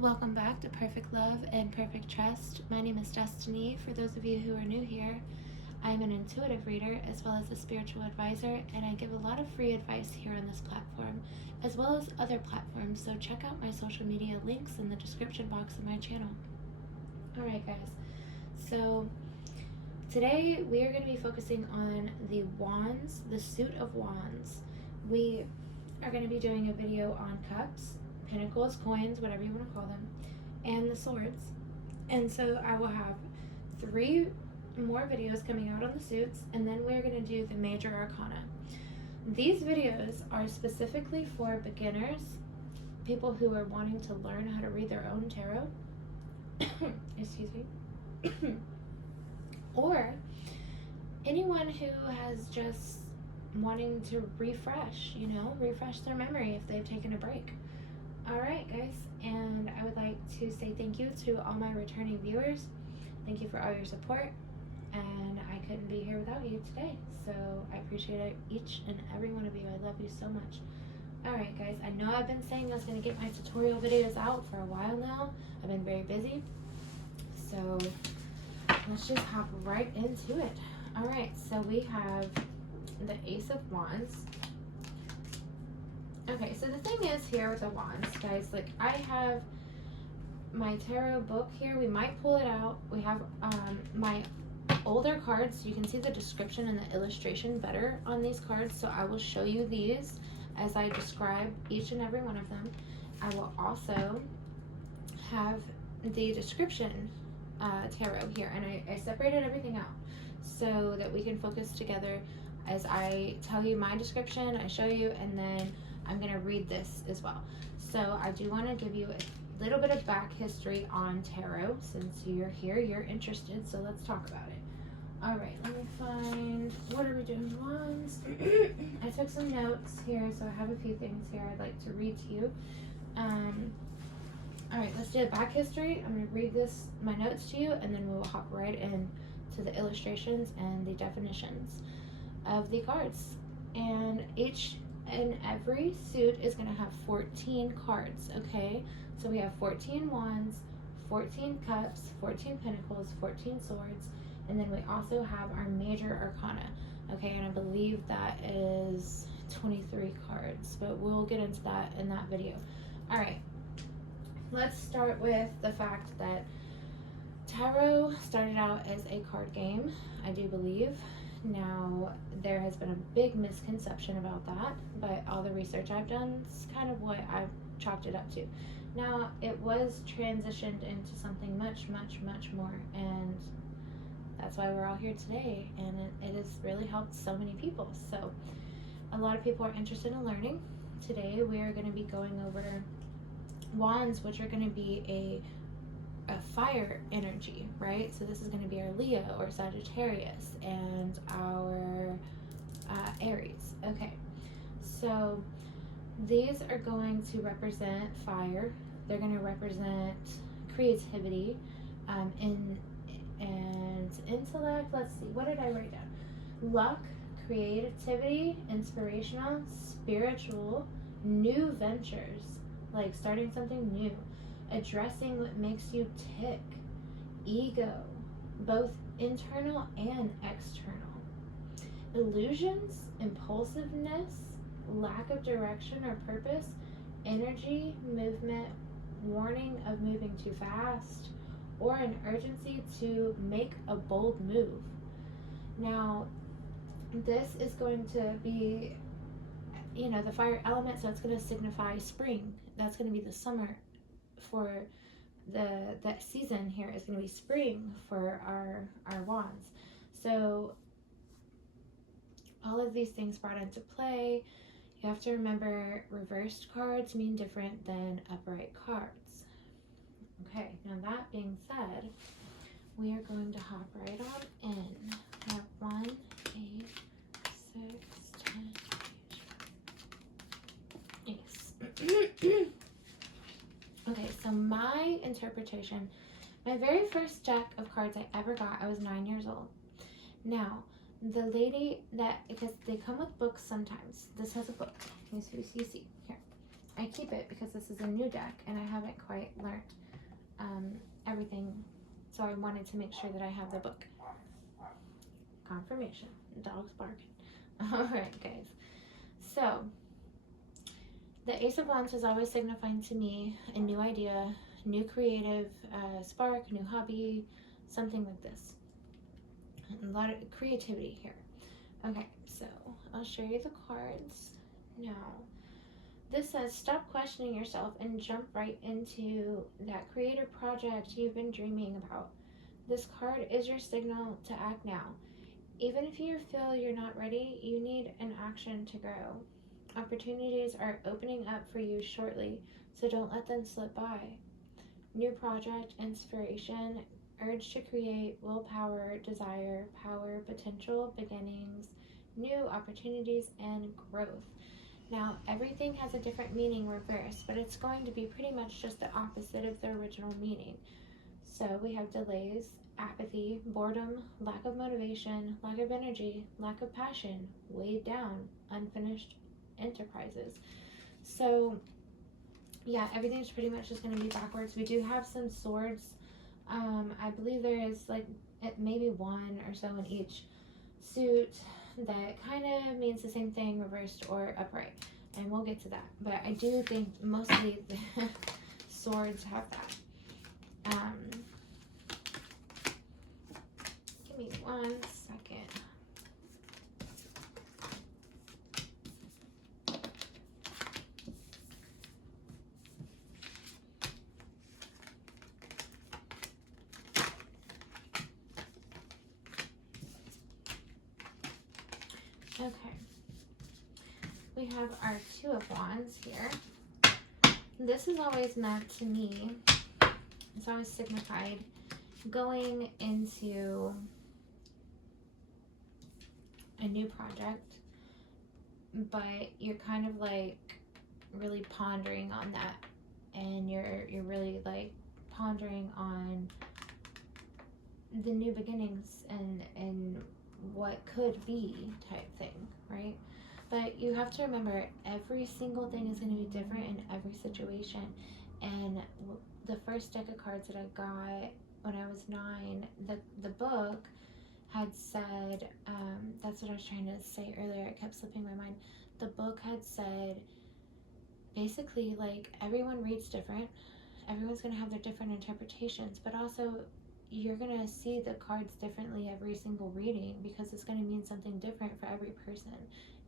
Welcome back to Perfect Love and Perfect Trust. My name is Destiny. For those of you who are new here, I am an intuitive reader as well as a spiritual advisor, and I give a lot of free advice here on this platform, as well as other platforms, so check out my social media links in the description box of my channel. Alright guys, so today we are going to be focusing on the wands, the suit of wands. We are going to be doing a video on cups, pentacles, coins, whatever you want to call them, and the swords. And so I will have 3 more videos coming out on the suits, and then we're going to do the major arcana. These videos are specifically for beginners, people who are wanting to learn how to read their own tarot, excuse me, or anyone who has just wanting to refresh their memory if they've taken a break. Alright guys, and I would like to say thank you to all my returning viewers. Thank you for all your support, and I couldn't be here without you today, so I appreciate each and every one of you. I love you so much. Alright guys, I know I've been saying I was going to get my tutorial videos out for a while now. I've been very busy, so let's just hop right into it. Alright, so we have the Ace of Wands. Okay, so the thing is here with the wands, guys, like I have my tarot book here. We might pull it out. We have my older cards. You can see the description and the illustration better on these cards, so I will show you these as I describe each and every one of them. I will also have the description tarot here, and I separated everything out so that we can focus together as I tell you my description, I show you, and then I'm going to read this as well. So I do want to give you a little bit of back history on tarot since you're here, you're interested, so let's talk about it. Alright, let me find, what are we doing? Wands. I took some notes here, so I have a few things here I'd like to read to you. Alright, let's do a back history. I'm going to read my notes to you, and then we'll hop right in to the illustrations and the definitions of the cards. And each and every suit is going to have 14 cards, okay? So we have 14 wands, 14 cups, 14 pentacles, 14 swords, and then we also have our major arcana, okay? And I believe that is 23 cards, but we'll get into that in that video. All right, let's start with the fact that tarot started out as a card game, I do believe. Now, there has been a big misconception about that, but all the research I've done is kind of what I've chalked it up to. Now, it was transitioned into something much, much, much more, and that's why we're all here today, and it has really helped so many people. So, a lot of people are interested in learning. Today, we are going to be going over wands, which are going to be a fire energy, right? So this is going to be our Leo or Sagittarius and our Aries. Okay, so these are going to represent fire. They're going to represent creativity and intellect. Let's see, what did I write down? Luck, creativity, inspirational, spiritual, new ventures, like starting something new, addressing what makes you tick, ego, both internal and external, illusions, impulsiveness, lack of direction or purpose, energy, movement, warning of moving too fast, or an urgency to make a bold move. Now, this is going to be, the fire element, so it's going to signify spring. That's going to be the summer. For that season here is going to be spring for our wands. So all of these things brought into play. You have to remember reversed cards mean different than upright cards. Okay, now that being said, we are going to hop right on in. I have 1, 8, 6, 10, Ace. Okay, so my interpretation, my very first deck of cards I ever got, I was 9 years old. Now, the lady that, because they come with books sometimes. This has a book. You see here. I keep it because this is a new deck and I haven't quite learned everything, so I wanted to make sure that I have the book. Confirmation. Dog's barking. Alright, guys. So, the Ace of Wands was always signifying to me a new idea, new creative spark, new hobby, something like this. A lot of creativity here. Okay, so I'll show you the cards now. This says, stop questioning yourself and jump right into that creative project you've been dreaming about. This card is your signal to act now. Even if you feel you're not ready, you need an action to grow. Opportunities are opening up for you shortly, so don't let them slip by. New project, inspiration, urge to create, willpower, desire, power, potential, beginnings, new opportunities, and growth. Now, everything has a different meaning reversed, but it's going to be pretty much just the opposite of the original meaning. So we have delays, apathy, boredom, lack of motivation, lack of energy, lack of passion, weighed down, unfinished enterprises. So yeah, everything's pretty much just going to be backwards. We do have some swords. I believe there is like maybe one or so in each suit that kind of means the same thing reversed or upright, and we'll get to that. But I do think mostly the swords have that. Give me 1 second. Okay, we have our Two of Wands here. This is always meant to me, it's always signified going into a new project, but you're kind of like really pondering on that, and you're really like pondering on the new beginnings and what could be type thing, right? But you have to remember, every single thing is going to be different in every situation. And the first deck of cards that I got when I was 9, the book had said, that's what I was trying to say earlier, it kept slipping my mind. The book had said, basically, like, everyone reads different, everyone's going to have their different interpretations, but also you're going to see the cards differently every single reading, because it's going to mean something different for every person.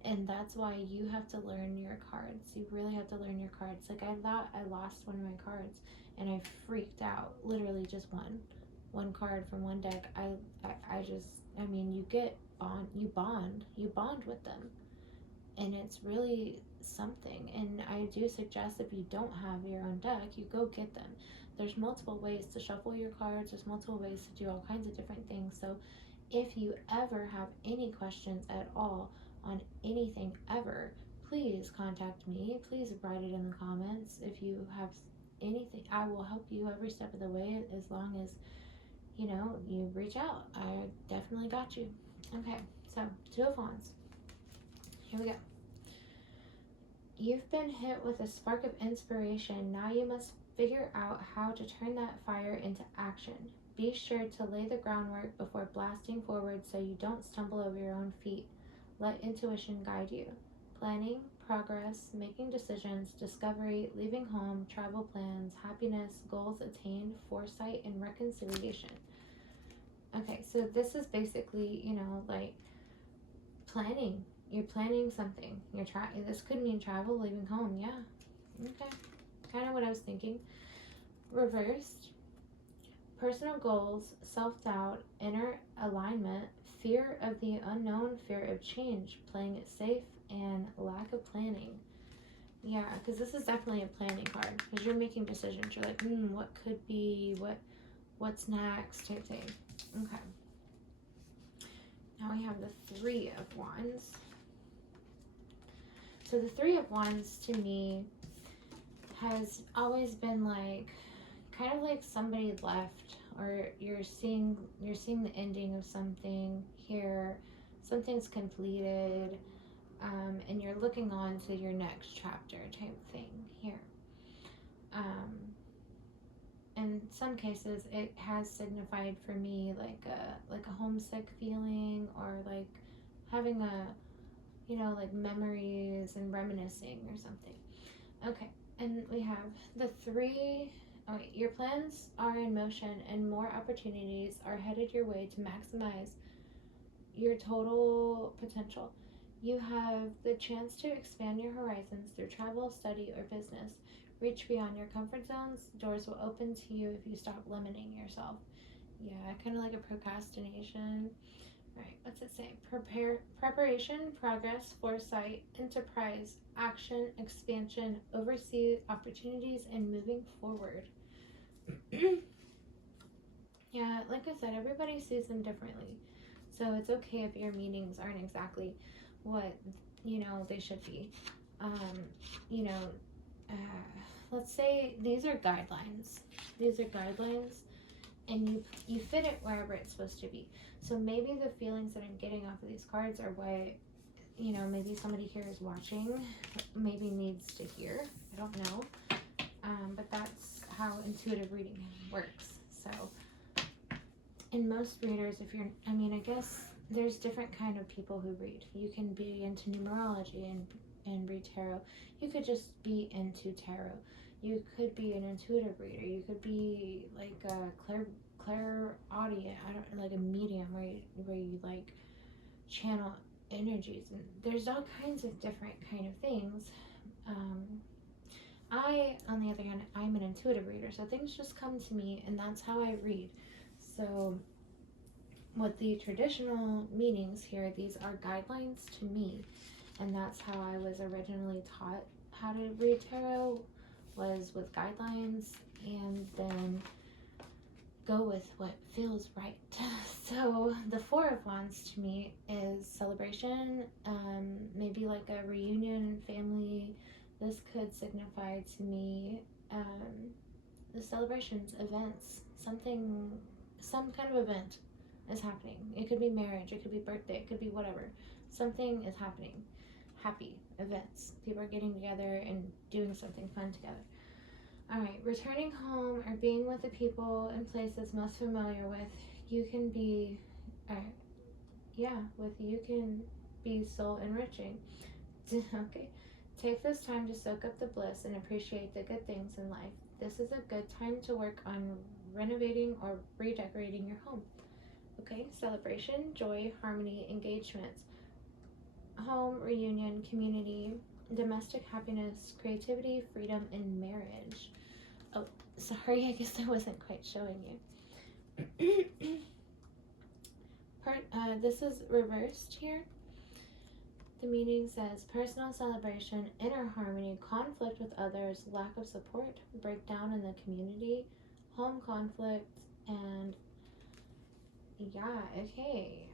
And that's why you have to learn your cards. You really have to learn your cards. Like, I thought I lost one of my cards and I freaked out. Literally just one card from one deck. I mean, you bond with them, and it's really something. And I do suggest, if you don't have your own deck, you go get them. There's multiple ways to shuffle your cards. There's multiple ways to do all kinds of different things. So if you ever have any questions at all on anything ever, please contact me. Please write it in the comments. If you have anything, I will help you every step of the way, as long as you reach out. I definitely got you. Okay, so Two of Wands. Here we go. You've been hit with a spark of inspiration. Now you must figure out how to turn that fire into action. Be sure to lay the groundwork before blasting forward, so you don't stumble over your own feet. Let intuition guide you. Planning, progress, making decisions, discovery, leaving home, travel plans, happiness, goals attained, foresight, and reconciliation. Okay, so this is basically, like planning. You're planning something. This could mean travel, leaving home. Yeah. Okay. Kind of what I was thinking. Reversed. Personal goals, self-doubt, inner alignment, fear of the unknown, fear of change, playing it safe, and lack of planning. Yeah, because this is definitely a planning card, because you're making decisions. You're like, what could be, what's next type thing. Okay. Now we have the Three of Wands. So the Three of Wands to me has always been like, kind of like somebody left, or you're seeing the ending of something here. Something's completed. and you're looking on to your next chapter type thing here. In some cases, it has signified for me like a homesick feeling, or like having a, you know, like memories and reminiscing or something. Okay, and we have the three. Oh wait, your plans are in motion and more opportunities are headed your way to maximize your total potential. You have the chance to expand your horizons through travel, study, or business. Reach beyond your comfort zones. Doors will open to you if you stop limiting yourself. Yeah, kind of like a procrastination. Right, what's it say? Preparation, progress, foresight, enterprise, action, expansion, oversee opportunities, and moving forward. Yeah, like I said, everybody sees them differently. So it's okay if your meanings aren't exactly what, you know, they should be. You know, let's say these are guidelines. These are guidelines, and you fit it wherever it's supposed to be. So maybe the feelings that I'm getting off of these cards are what, you know, maybe somebody here is watching, maybe needs to hear. I don't know. But that's how intuitive reading works. So in most readers, if you're, I mean, I guess there's different kind of people who read. You can be into numerology and read tarot. You could just be into tarot. You could be an intuitive reader. You could be like a clairaudient, I don't, like a medium where you like channel energies, and there's all kinds of different kind of things. I, on the other hand, I'm an intuitive reader, so things just come to me, and that's how I read. So with the traditional meanings here, these are guidelines to me, and that's how I was originally taught how to read tarot, was with guidelines, and then go with what feels right. So the Four of Wands to me is celebration, maybe like a reunion, family. This could signify to me the celebrations, events, something, some kind of event is happening. It could be marriage, it could be birthday, it could be whatever. Something is happening. Happy events. People are getting together and doing something fun together. Alright, returning home or being with the people and places most familiar with. You can be, you can be soul enriching. Okay. Take this time to soak up the bliss and appreciate the good things in life. This is a good time to work on renovating or redecorating your home. Okay, celebration, joy, harmony, engagements, home, reunion, community, domestic happiness, creativity, freedom, and marriage. Oh, sorry, I guess I wasn't quite showing you. This is reversed here. The meaning says personal celebration, inner harmony, conflict with others, lack of support, breakdown in the community, home conflict, and yeah, okay.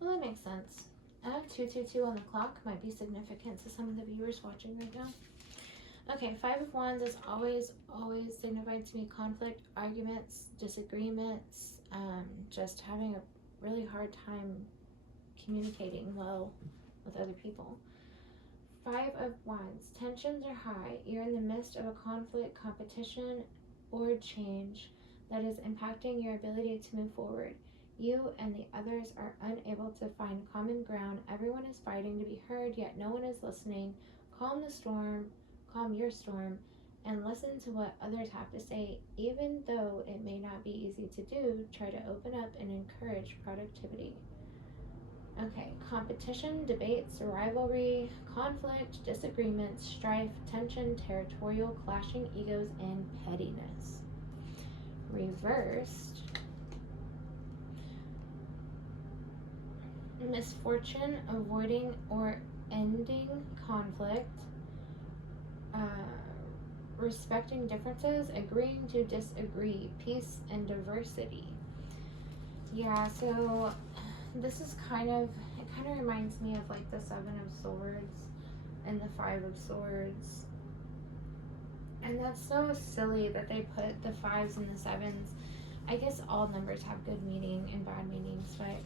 Well, that makes sense. 222 on the clock might be significant to some of the viewers watching right now. Okay, Five of Wands is always signified to me conflict, arguments, disagreements, just having a really hard time communicating well with other people. Five of Wands, tensions are high. You're in the midst of a conflict, competition, or change that is impacting your ability to move forward. You and the others are unable to find common ground. Everyone is fighting to be heard, yet no one is listening. Calm the storm, calm your storm, and listen to what others have to say. Even though it may not be easy to do, try to open up and encourage productivity. Okay, competition, debates, rivalry, conflict, disagreements, strife, tension, territorial, clashing egos, and pettiness. Reversed, misfortune, avoiding or ending conflict, respecting differences, agreeing to disagree, peace, and diversity. Yeah, so this is it kind of reminds me of like the Seven of Swords and the Five of Swords. And that's so silly that they put the fives and the sevens. I guess all numbers have good meaning and bad meanings, but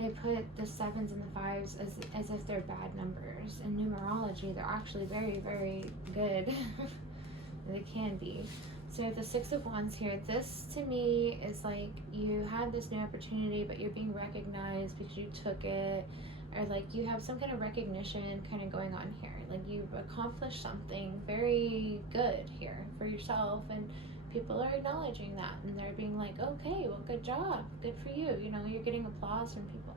they put the 7s and the 5s as if they're bad numbers. In numerology, they're actually very, very good. They can be. So the 6 of Wands here, this to me is like you had this new opportunity, but you're being recognized because you took it, or like you have some kind of recognition kind of going on here. Like you've accomplished something very good here for yourself, and people are acknowledging that, and they're being like, okay, well, good job, good for you. You know, you're getting applause from people.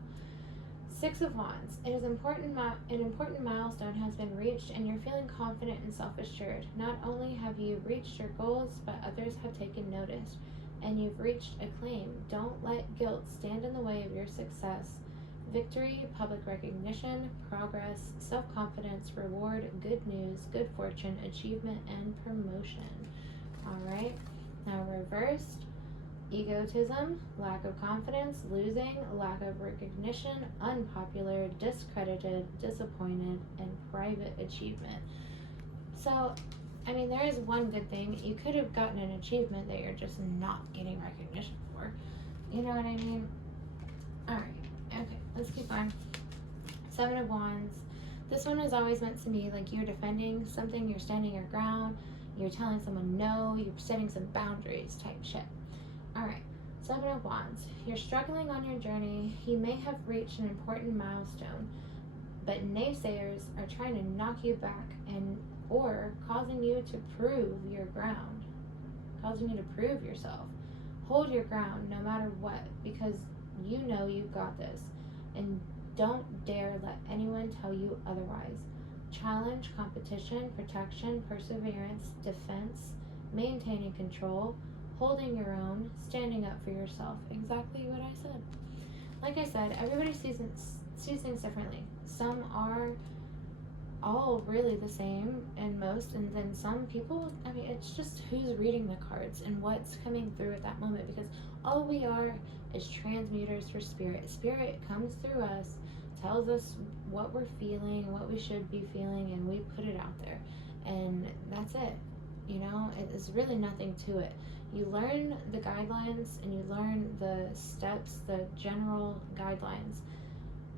6 of Wands. It is an important milestone has been reached, and you're feeling confident and self-assured. Not only have you reached your goals, but others have taken notice, and you've reached acclaim. Don't let guilt stand in the way of your success. Victory, public recognition, progress, self-confidence, reward, good news, good fortune, achievement, and promotion. All right. Now reversed. Egotism, lack of confidence, losing, lack of recognition, unpopular, discredited, disappointed, and private achievement. So, I mean, there is one good thing. You could have gotten an achievement that you're just not getting recognition for. You know what I mean? Alright, okay, let's keep going. 7 of Wands. This one is always meant to be like you're defending something, you're standing your ground, you're telling someone no, you're setting some boundaries type shit. Alright, 7 of Wands. You're struggling on your journey. You may have reached an important milestone, but naysayers are trying to knock you back or causing you to prove your ground, causing you to prove yourself. Hold your ground no matter what, because you know you've got this, and don't dare let anyone tell you otherwise. Challenge, competition, protection, perseverance, defense, maintaining control, holding your own, standing up for yourself. Exactly what I said. Like I said, everybody sees things differently. Some are all really the same, and most, and then some people, I mean, it's just who's reading the cards and what's coming through at that moment, because all we are is transmuters for spirit. Spirit comes through us, tells us what we're feeling, what we should be feeling, and we put it out there, and that's it. You know, it's really nothing to it. You learn the guidelines and you learn the steps, the general guidelines,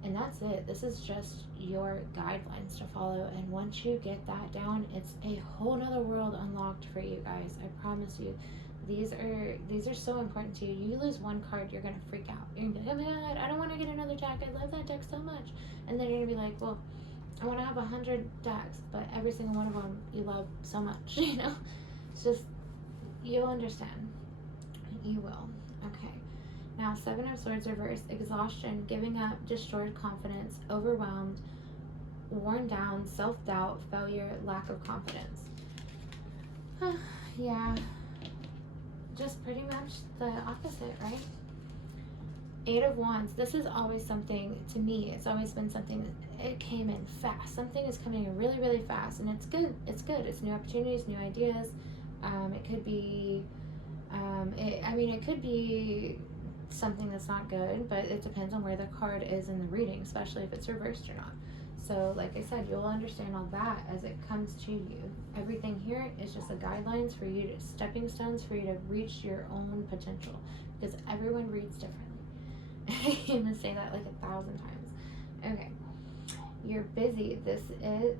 and that's it. This is just your guidelines to follow, and once you get that down, it's a whole nother world unlocked for you guys. I promise you. These are so important to you. You lose one card, you're gonna freak out. You're gonna be like, oh my god, I don't want to get another deck. I love that deck so much. And then you're gonna be like, well, I want to have 100 decks, but every single one of them you love so much. You know, it's just, you'll understand. You will. Okay. Now, 7 of Swords reversed. Exhaustion, giving up, destroyed confidence, overwhelmed, worn down, self-doubt, failure, lack of confidence. Yeah. Just pretty much the opposite, right? 8 of Wands. This is always something, to me, it's always been something that it came in fast. Something is coming in really, really fast, and it's good. It's good. It's new opportunities, new ideas. It could be, it could be something that's not good, but it depends on where the card is in the reading, especially if it's reversed or not. So, like I said, you'll understand all that as it comes to you. Everything here is just the guidelines for you, to stepping stones for you to reach your own potential, because everyone reads differently. I'm gonna say that like 1,000 times. Okay, you're busy. This is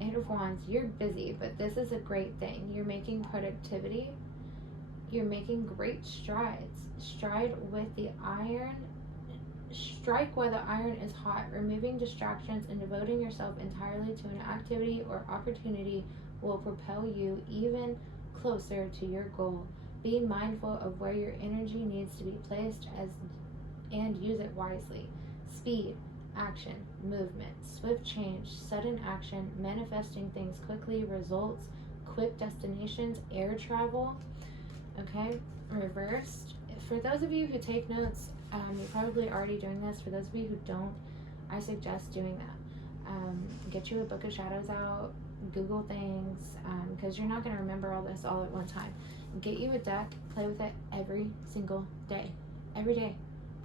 8 of Wands. You're busy, but this is a great thing. You're making productivity. You're making great strides. Stride with the iron. Strike while the iron is hot. Removing distractions and devoting yourself entirely to an activity or opportunity will propel you even closer to your goal. Be mindful of where your energy needs to be placed and use it wisely. Speed, action, movement, swift change, sudden action, manifesting things quickly, results, quick destinations, air travel. Okay, reversed. For those of you who take notes, you're probably already doing this. For those of you who don't, I suggest doing that. Get you a book of shadows out, Google things, because you're not going to remember all this all at one time. Get you a deck, play with it every single day. Every day.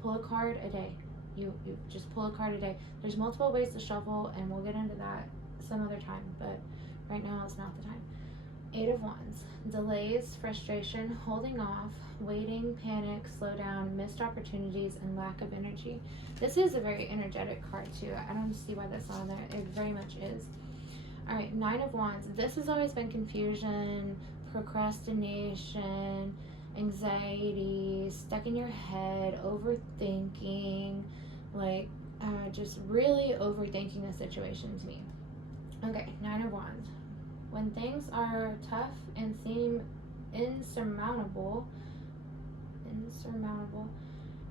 Pull a card a day. You just pull a card a day. There's multiple ways to shuffle, and we'll get into that some other time, but right now is not the time. Eight of Wands. Delays, frustration, holding off, waiting, panic, slow down, missed opportunities, and lack of energy. This is a very energetic card too. I don't see why that's not there. It very much is. All right, Nine of Wands. This has always been confusion, procrastination, anxiety, stuck in your head, overthinking, like just really overthinking the situation to me. Okay, Nine of Wands. When things are tough and seem insurmountable,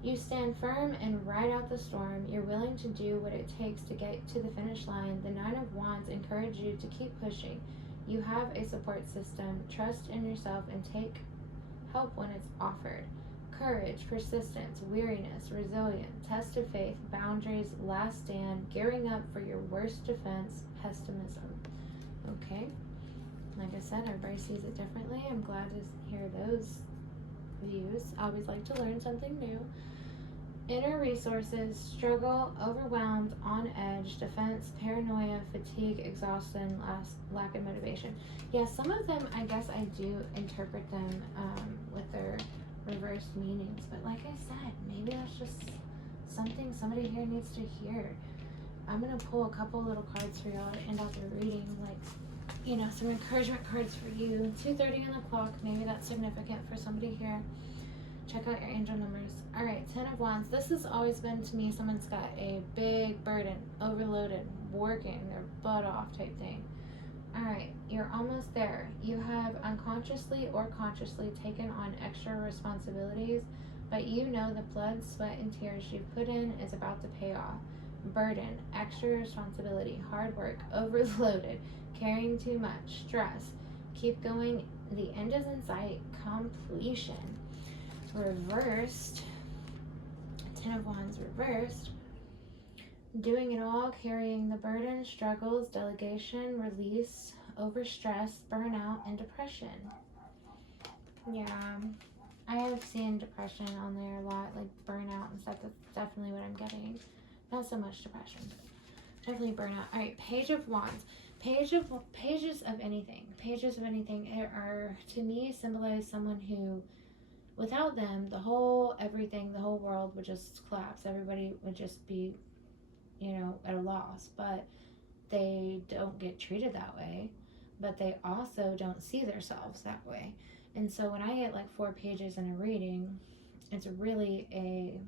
you stand firm and ride out the storm. You're willing to do what it takes to get to the finish line. The Nine of Wands encourage you to keep pushing. You have a support system. Trust in yourself and take help when it's offered. Courage, persistence, weariness, resilience, test of faith, boundaries, last stand, gearing up for your worst defense, pessimism. Okay. Like I said, everybody sees it differently. I'm glad to hear those views. I always like to learn something new. Inner resources, struggle, overwhelmed, on edge, defense, paranoia, fatigue, exhaustion, lack of motivation. Yeah, some of them, I guess I do interpret them with their reversed meanings. But like I said, maybe that's just something somebody here needs to hear. I'm going to pull a couple little cards for y'all to end out the reading, like, you know, some encouragement cards for you. 2:30 on the clock, maybe that's significant for somebody here. Check out your angel numbers. All right, 10 of Wands. This has always been to me, someone's got a big burden, overloaded, working their butt off type thing. All right, you're almost there. You have unconsciously or consciously taken on extra responsibilities, but you know the blood, sweat, and tears you put in is about to pay off. Burden, extra responsibility, hard work, overloaded, carrying too much, stress. Keep going. The end is in sight. Completion. Reversed. 10 of Wands reversed. Doing it all, carrying the burden, struggles, delegation, release, overstress, burnout, and depression. Yeah, I have seen depression on there a lot, like burnout and stuff. That's definitely what I'm getting. Not so much depression, but definitely burnout. All right, Page of Wands. Pages of anything are, to me, symbolize someone who, without them, the whole world would just collapse. Everybody would just be, you know, at a loss. But they don't get treated that way, but they also don't see themselves that way. And so when I get like 4 pages in a reading, it's really a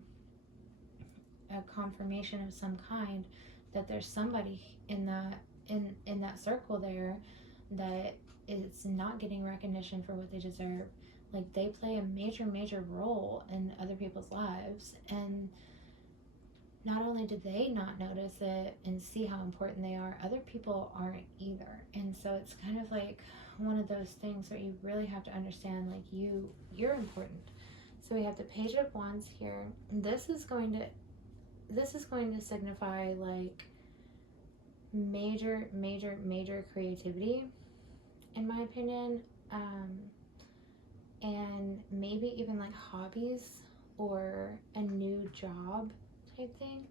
confirmation of some kind that there's somebody in that circle there that is not getting recognition for what they deserve. Like, they play a major role in other people's lives, and not only do they not notice it and see how important they are, other people aren't either. And so it's kind of like one of those things where you really have to understand, like, you're important. So we have the Page of Wands here. This is going to signify like major creativity, in my opinion, and maybe even like hobbies or a new job type thing,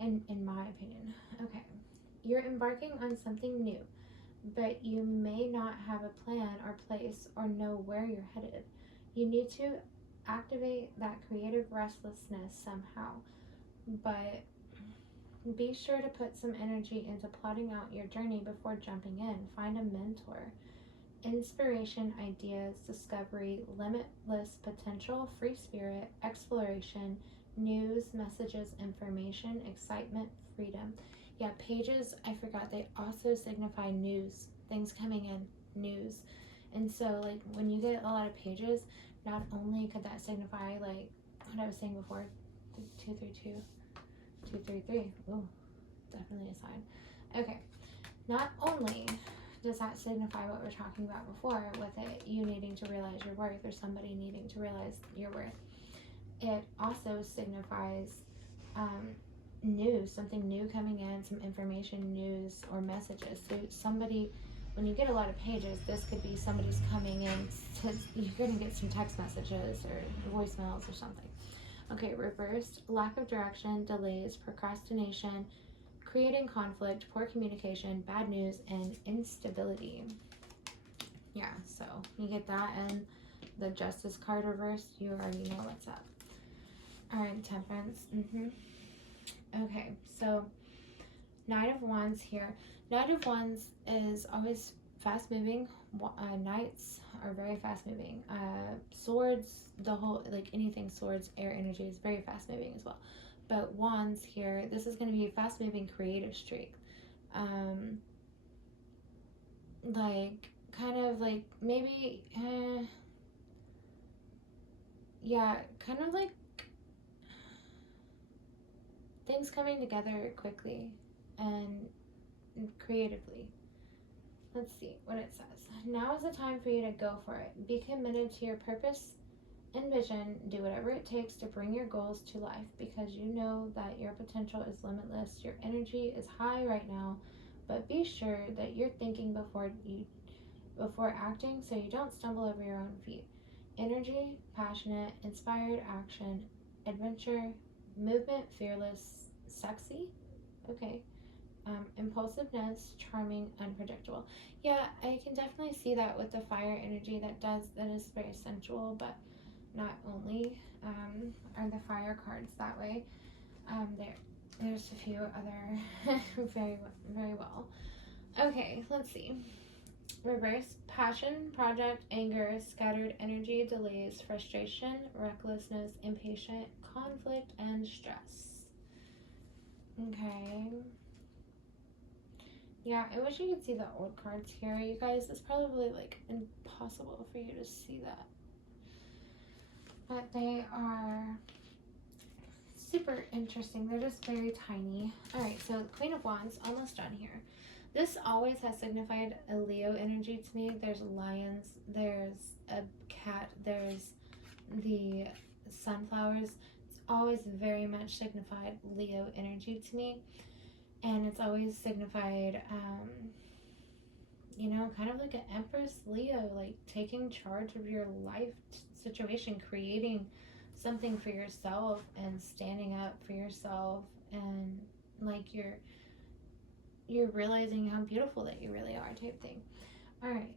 in my opinion. Okay, you're embarking on something new, but you may not have a plan or place or know where you're headed. You need to activate that creative restlessness somehow, but be sure to put some energy into plotting out your journey before jumping in. Find a mentor. Inspiration, ideas, discovery, limitless potential, free spirit, exploration, news, messages, information, excitement, freedom. Yeah, pages, I forgot, they also signify news, things coming in, news. And so, like, when you get a lot of pages, not only could that signify, like, what I was saying before, 232, 233. Ooh, definitely a sign. Okay, not only does that signify what we're talking about before with it, you needing to realize your worth, or somebody needing to realize your worth, it also signifies news, something new coming in, some information, news, or messages. So somebody, when you get a lot of pages, this could be somebody's coming in, you're going to get some text messages or voicemails or something. Okay, reversed, lack of direction, delays, procrastination, creating conflict, poor communication, bad news, and instability. Yeah, You get that and the Justice card reversed, you already know what's up. All right, Temperance. Okay, so Knight of Wands here. Knight of Wands is always fast moving. Knights are very fast moving. Swords, the whole, like anything swords, air energy is very fast moving as well. But Wands here, this is going to be a fast moving creative streak. Like, kind of like, maybe, yeah, kind of like things coming together quickly and creatively. Let's see what it says. Now is the time for you to go for it. Be committed to your purpose and vision. Do whatever it takes to bring your goals to life, because you know that your potential is limitless. Your energy is high right now, but be sure that you're thinking before acting, so you don't stumble over your own feet. Energy, passionate, inspired action, adventure, movement, fearless, sexy. Okay. Impulsiveness, charming, unpredictable. Yeah, I can definitely see that with the fire energy. That is very sensual, but not only are the fire cards that way. There's a few other very well. Okay, let's see. Reverse, passion, project, anger, scattered energy, delays, frustration, recklessness, impatient, conflict, and stress. Okay. Yeah, I wish you could see the old cards here. You guys, it's probably like impossible for you to see that. But they are super interesting. They're just very tiny. Alright, so Queen of Wands, almost done here. This always has signified a Leo energy to me. There's lions, there's a cat, there's the sunflowers. It's always very much signified Leo energy to me. And it's always signified, you know, kind of like an Empress Leo, like taking charge of your life situation, creating something for yourself and standing up for yourself, and like you're realizing how beautiful that you really are, type thing. All right.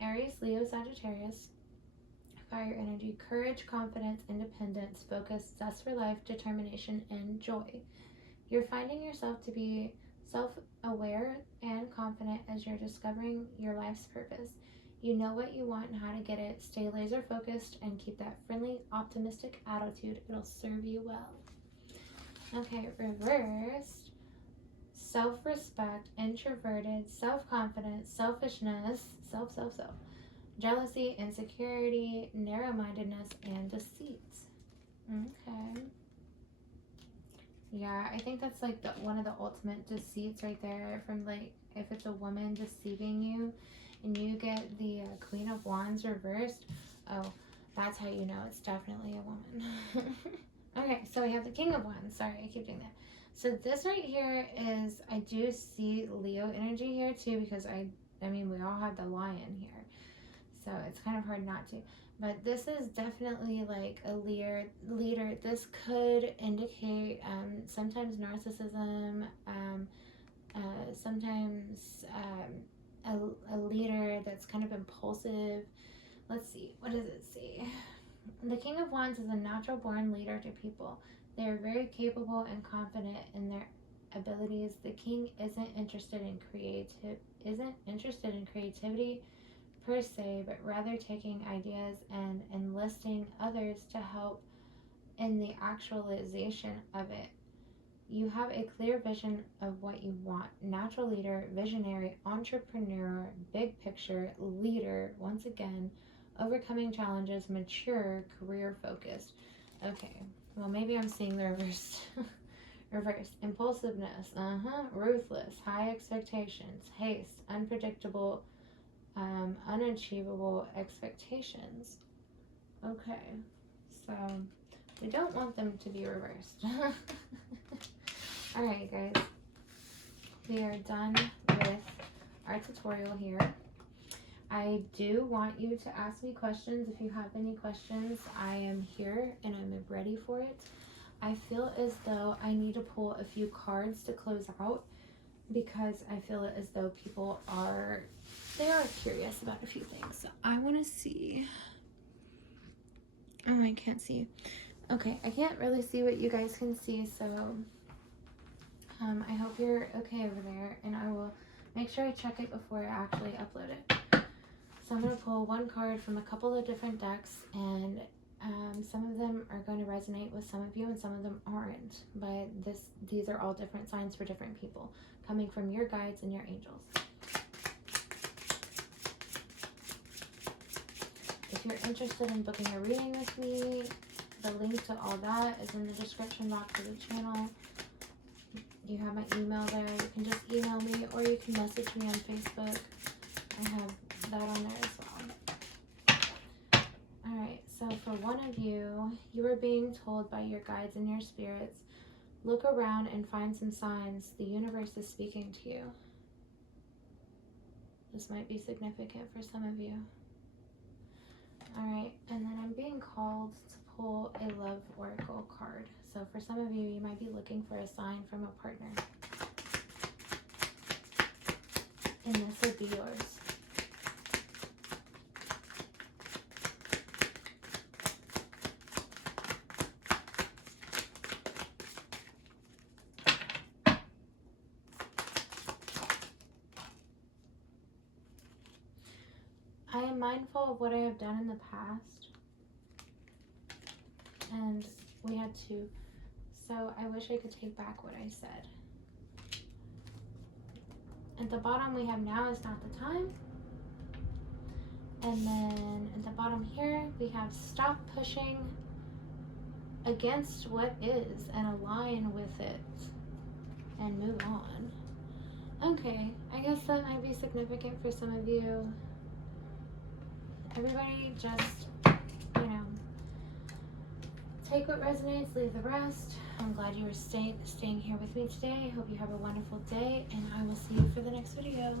Aries, Leo, Sagittarius. Fire energy, courage, confidence, independence, focus, zest for life, determination, and joy. You're finding yourself to be self-aware and confident as you're discovering your life's purpose. You know what you want and how to get it. Stay laser focused and keep that friendly, optimistic attitude. It'll serve you well. Okay, reversed. Self-respect, introverted, self-confidence, selfishness, self. Jealousy, insecurity, narrow-mindedness, and deceit. Okay. Yeah, I think that's like one of the ultimate deceits right there, from like if it's a woman deceiving you and you get the Queen of Wands reversed. Oh, that's how you know it's definitely a woman. Okay, so we have the King of Wands. Sorry, I keep doing that. So this right here is, I do see Leo energy here too, because I mean, we all have the lion here. So it's kind of hard not to. But this is definitely like a leader. This could indicate sometimes narcissism, sometimes a leader that's kind of impulsive. Let's see, what does it say? The King of Wands is a natural born leader to people. They are very capable and confident in their abilities. The king isn't interested in creativity per se, but rather taking ideas and enlisting others to help in the actualization of it. You have a clear vision of what you want. Natural leader, visionary, entrepreneur, big picture, leader, once again, overcoming challenges, mature, career focused. Okay, well, maybe I'm seeing the reverse. Reverse, impulsiveness, ruthless, high expectations, haste, unpredictable, unachievable expectations. Okay, so we don't want them to be reversed. Alright, guys, we are done with our tutorial here. I do want you to ask me questions. If you have any questions, I am here and I'm ready for it. I feel as though I need to pull a few cards to close out, because I feel as though people are they are curious about a few things. So I want to see. Oh, I can't see. Okay, I can't really see what you guys can see, so I hope you're okay over there, and I will make sure I check it before I actually upload it. So I'm going to pull one card from a couple of different decks, and some of them are going to resonate with some of you and some of them aren't, but these are all different signs for different people, coming from your guides and your angels. If you're interested in booking a reading with me, the link to all that is in the description box of the channel. You have my email there. You can just email me or you can message me on Facebook. I have that on there as well. Alright, so for one of you, you are being told by your guides and your spirits, look around and find some signs. The universe is speaking to you. This might be significant for some of you. Alright, and then I'm being called to pull a love oracle card. So for some of you, you might be looking for a sign from a partner. And this would be yours. I am mindful of what I have done in the past. And we had to. So I wish I could take back what I said. At the bottom we have now is not the time. And then at the bottom here we have stop pushing against what is and align with it and move on. Okay, I guess that might be significant for some of you. Everybody just, you know, take what resonates, leave the rest. I'm glad you were staying here with me today. I hope you have a wonderful day, and I will see you for the next video.